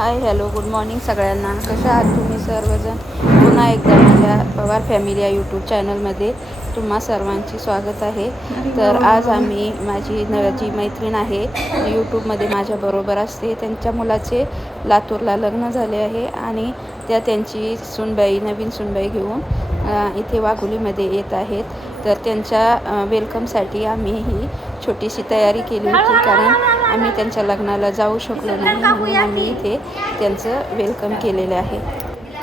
Hi hello good morning सगळ्यांना. कशा आहात तुम्ही सर्वजण? पुन्हा एकदा माझ्या पवार फॅमिली या यूट्यूब चॅनलमध्ये तुम्हा सर्वांची स्वागत आहे. तर आज आम्ही माझी न जी मैत्रीण आहे यूट्यूबमध्ये माझ्याबरोबर असते. त्यांच्या मुलाचे लातूरला लग्न झाले आहे आणि त्या त्यांची सुनबाई नवीन सुनबाई घेऊन इथे वाघोलीमध्ये येत आहेत. तर त्यांच्या वेलकमसाठी आम्ही ही छोटीशी तयारी केली होती कारण आम्ही त्यांच्या लग्नाला जाऊ शकलो नाही म्हणून आम्ही इथे त्यांचं वेलकम केलेलं आहे.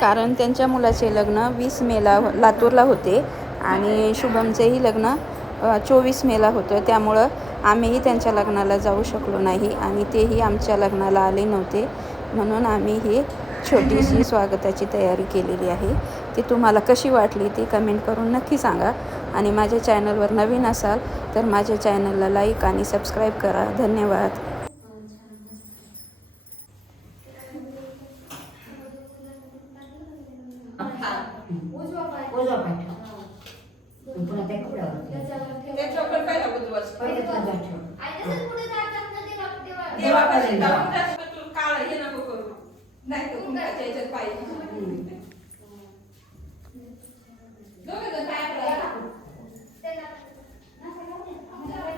कारण त्यांच्या मुलाचे लग्न वीस मेला हो, लातूरला होते आणि शुभमचेही लग्न चोवीस मेला होतं. त्यामुळं आम्हीही त्यांच्या लग्नाला जाऊ शकलो नाही आणि तेही आमच्या लग्नाला आले नव्हते. म्हणून आम्ही ही छोटीशी स्वागताची तयारी केलेली आहे. ती तुम्हाला कशी वाटली ती कमेंट करून नक्की सांगा. आणि माझ्या चॅनलवर नवीन असाल तर माझ्या चॅनलला लाईक आणि सबस्क्राईब करा. धन्यवाद. उजवा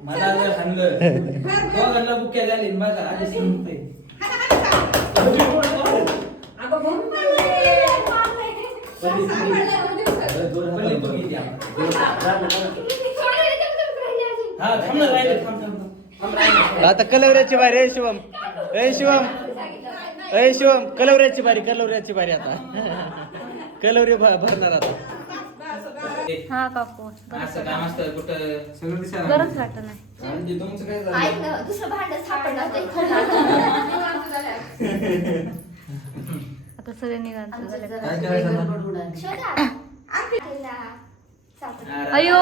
मला जर हाणलं दोघांना बुक्या झाली माझा आधी सांगते आता कलवऱ्याची बारी आहे शिवम. ए शिवम. ए शिवम कलवऱ्याची बारी कलवऱ्याची बारी आता. कलवरी भरणार आता. हा काकू. असं काम असतं कुठं? सगळं दिसायला गरज वाटत नाही. तुमचं काय झालं? दुसरं भांड सापडलं आता सगळे निघाल. काय करायचं अयो!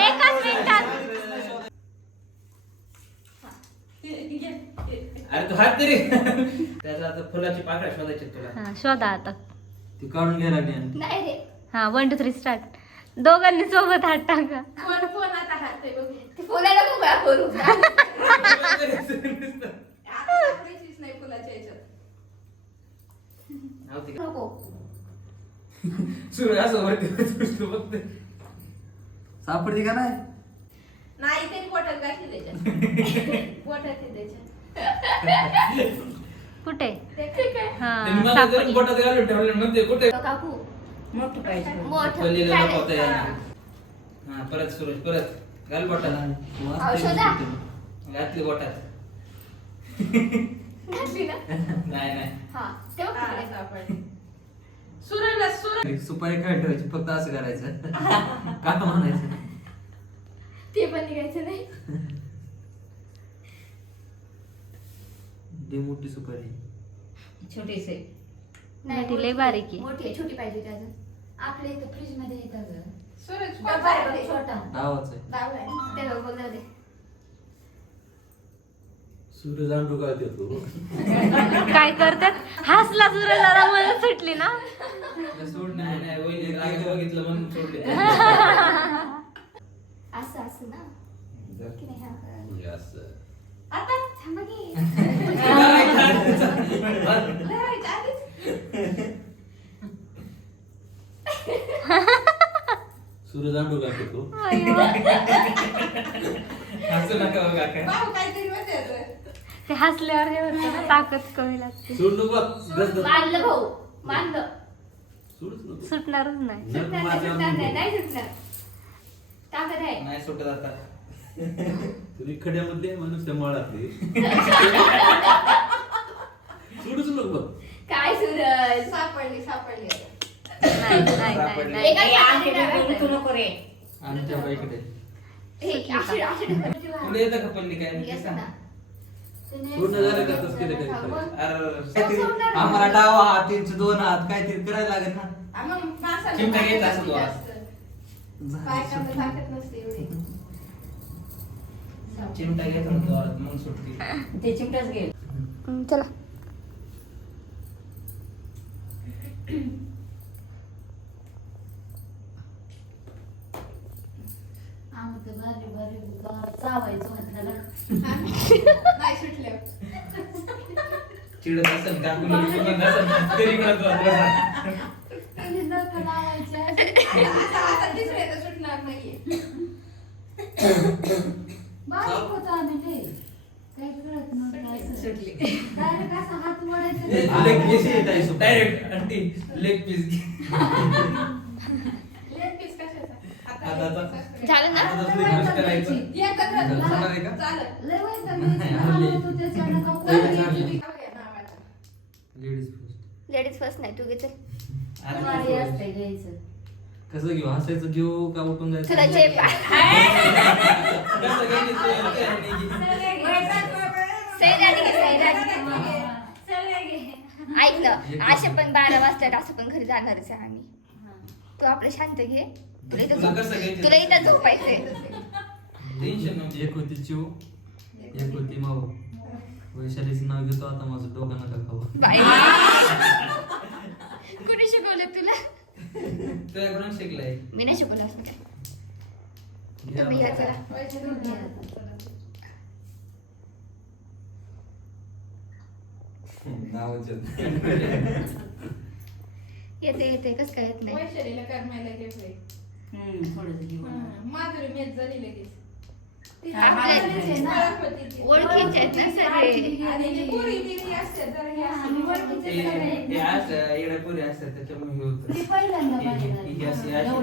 एकाच मिनिटात. अरे तू हात तरी. त्याला आता फुलाची पाकळ्या शोधायची तुला. हा शोधा आता. ती काढून घ्या लागली नाही रे. हा वन टू थ्री स्टार्ट दोघांनी सोबत हात टाका. ते फुलाला मोकळा करू नको. सूर्य असं वरती दिसतो फक्त सापडते का नाही? पोटात गाठी त्याच्या पोटात आहे त्याच्या कुठे? ते हा काकू. मोठं पाहिजे मोठं नको हा परत सुरेश परत घाल बोटात औषधा? घातली बोटात घातली ना? नाही नाही. हा तेव्हा हा, फुले. सापडली. सुरेला सुर सुपारी काय ठेवायची फक्त असं करायचं. का म्हणायचं? ते पण निघायचं नाही. दे मोठी सुपारी. छोटीच आहे नाही, ती लय बारीक आहे. मोठी छोटी पाहिजे त्याचं आपल्या इथं फ्रीजमध्ये येतं ग सूरज छोटा. नावाच आहे. बघ जाऊ दे. सूर्य काय देतो काय करतात? हसला सूर्याला मला सुटली ना. सोड नाही नाही वहिनी राग बघितलं म्हणून सोडले. असं असं ना की नाही? हा. आता थांबा की. लय आधीच. सूरज आंडू काय करतो नका काहीतरी होते आता. ते हसल्यावर हे होतं ना ताकद कमी लागते. सोड नको. बघ. गज गज. मानलं भाऊ. मानलं. सोडूच नको. सुटणारच नाही. नख सुटणार नाही, सुटणार. नाही. सुटणार. ताकद आहे. नाही सुटत आता. तुम्ही खड्यामधले माणूस त्या मळातले. सोडूच नको बघ. काय सूरज सापडली सापडली आता. नाही, नाही, नाही, नाही. एका हाताने टाकायचं. आणि त्या बाईकडे. हे, अशी- अशी ढकलून तुला येतं का पल्ली काय ते येतं सांग. ना. पूर्ण झालं का तसं केलं काय अरे, काहीतरी आम्हाला डावा हात त्यांचे दोन हात काहीतरी करायला लागेल ना. माणसाला चिमटा घ्यायचा असतो चिमटा ना जोरात, मग सुटती हम्म, चला. आम्ही तर भारी भारी गावात चावायचो हाताला. नाही सुटले. चिडत असेल का? कुणी नसेल तरी कळत बसा. पहिले नख लावायचे असे. आता आता तिसरे तर सुटणार नाहीये बारीक होतो आम्ही लय. काही कळत नव्हतं असं. सुटली. Direct असा हात ओढायचा. लेग पीस येत डायरेक्ट अंटी लेग पीस Leg piece कशाचा? आता- हाताला झालं ना? आता तसं रिक्वेस्ट करायचं एकत्र चालणार आहे का? चालेल. लय वैताग यायचं. लहान होतो त्याच्यानं का चालेल. पोरी चालेल. यायची. बघूया नावाचा. लेडीज फर्स्ट लेडीज फर्स्ट नाही तू घे चल कुमारी असते घ्यायचं. कसं घेऊ हसायचं घेऊ का उठून जायचं जे कसं घ्यायचं ते- ते आणि सैराट घे सैराट हा. सगळे घे. ऐक ना असे पण बारा वाजता असं पण घरी जाणारच आहे आम्ही हा. तू आपलं शांत घे तुला इथं तुला? तुला झोपायचंय टेन्शन म्हणजे एक होती चिव एक होती माऊ वैशालीचं नाव घेतो आता माझं डोकं नका खाऊ बाय कुणी शिकवलं तुला शिकलाय मी नाही शिकवलं असं काय तुम्ही घ्या. चला. येते येते कस काय येत नाही वैशालीला करमायला घेतलंय. हा, माधुरी मेच झाली लगेच. ओळखीचे आहेत ना सगळे.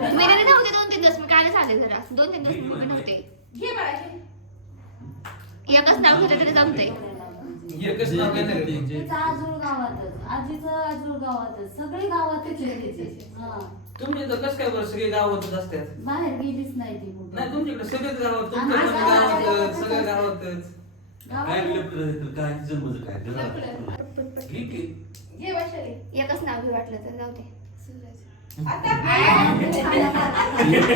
तुम्ही घरी नव्हते दोन तीन दिवस. मी जरा. दोन तीन दिवस मी नव्हते. एकच नाव घेतलं तरी जमतंय. एकच नाव. तिचं आजूळ गावातच आजीचं आजूळ गावातच. सगळी गावातच हा. तुमच्या इथं कसं काय बरं सगळे गावातच असतात? बाहेर गेलीच नाही ती कुठं. नाही तुमच्याकडे सगळेच गावात तुमच्या असं पण गावातच सगळं काय गावात- लपलं तर काय जन्मच काय? लपलं. ठीक आहे. घे वैशाली. एकच नाव घे वाटलं तर जाऊ दे. आता